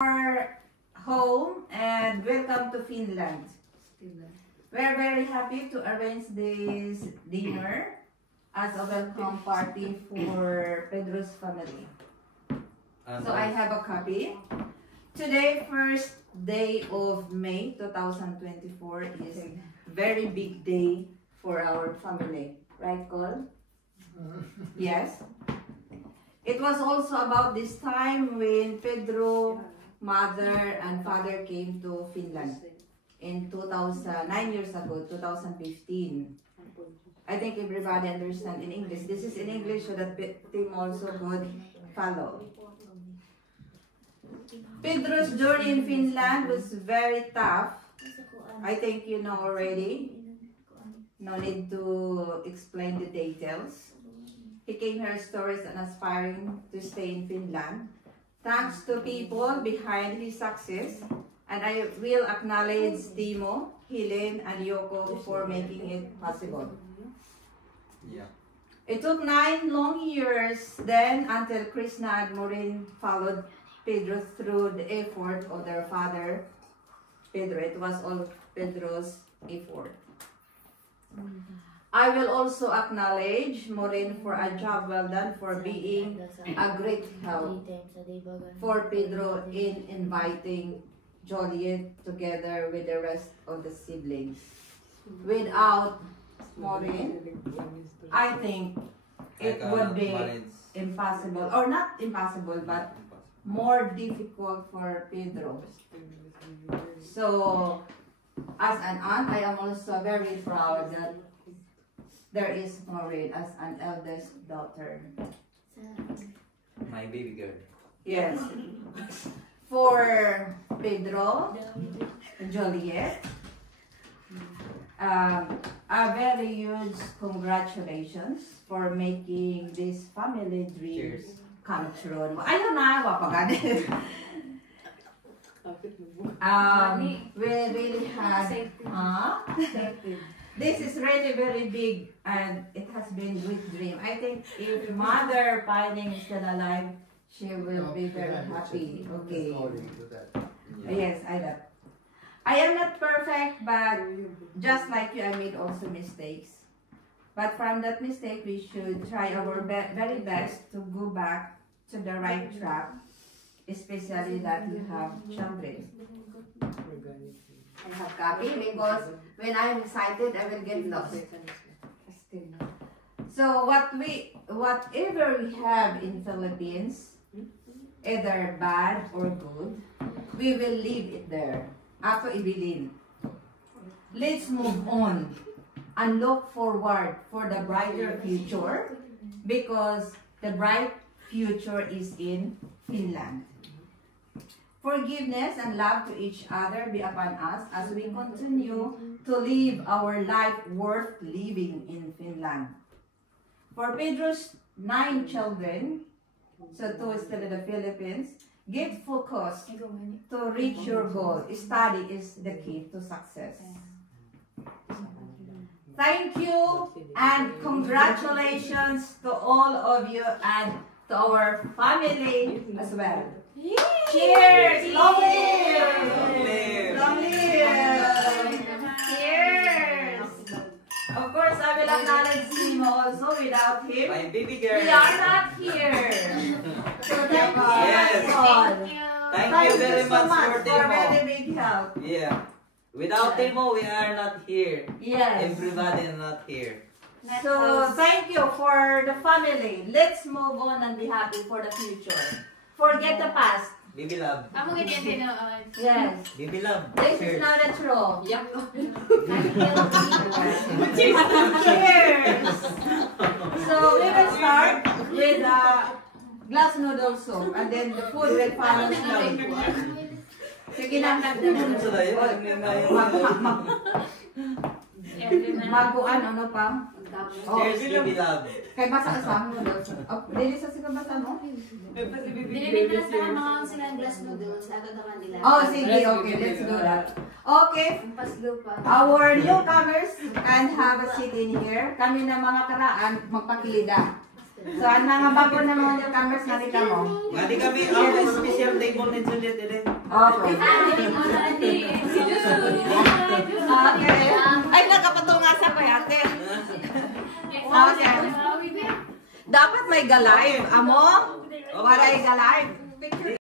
our home and welcome to Finland. We're very happy to arrange this dinner as a welcome party for Pedro's family. So I have a copy. Today, first day of May 2024 is very big day for our family. Right, Cole? Yes. It was also about this time when Pedro, mother and father came to Finland in 9 years ago, 2015. I think everybody understands in English. This is in English so that Tim also could follow. Pedro's journey in Finland was very tough. I think you know already. No need to explain the details. He came here stories and aspiring to stay in Finland. Thanks to people behind his success, and I will acknowledge Timo, Helen, and Yoko for making it possible. Yeah. It took 9 long years then until Krishna and Maureen followed Pedro through the effort of their father, Pedro. It was all Pedro's effort. I will also acknowledge Maureen for a job well done for being a great help for Pedro in inviting Joliet together with the rest of the siblings. Without Maureen, I think it would be impossible, or not impossible, but more difficult for Pedro. So, as an aunt, I am also very proud that there is Maureen as an eldest daughter. My baby girl. Yes. For Pedro, Joliet, a very huge congratulations for making this family dreams come true. Ayun na, wapagad. We really had, this is really very big and it has been with dream. I think if Mother Pining is still alive, she will be very happy. Okay. Yes, I know. I am not perfect, but just like you, I made also mistakes. But from that mistake, we should try our very best to go back to the right track, especially that you have children. I have copy because when I'm excited, I will get lost. So whatever we have in Philippines, either bad or good, we will leave it there. Ato ibilin. Let's move on and look forward for the brighter future because the bright future is in Finland. Forgiveness and love to each other be upon us as we continue to live our life worth living in Finland. For Pedro's 9 children, so 2 still in the Philippines, get focused to reach your goal. Study is the key to success. Thank you and congratulations to all of you and to our family as well. Cheers! Long live! Long live! Cheers! Of course, I will acknowledge him also. Without him, My baby girl. we are not here. So thank you, Yes. Thank Thank you very so much much for for Timo. very big help. Yeah. Without Timo, we are not here. Yes. Everybody is not here. So thank you for the family. Let's move on and be happy for the future. Forget the past. Baby love. Yes. Baby love. This is Cheers. not a true. Yep. Cheers! So we will start with glass noodle soup and then the food will follow slowly. Sige lang Ano na yun? Maguan, ano pa? Cheers, baby love. Kay basa asam noodles. Dili sa siya basa mo? Dinibintas na mga sila glass noodles. Ato naman nila. Oh, sige, okay, let's do that. Okay, Paslo pa. our newcomers can have a seat in here. Kami na mga karaan, magpakilida. So, ang mga bago na mga newcomers na rin mo. Ngadi kami ang special table ni Juliet dire. Okay. Okay. Ay, nakapatunga sa ko ate. Okay. Dapat may galive. Amo? Walay galive.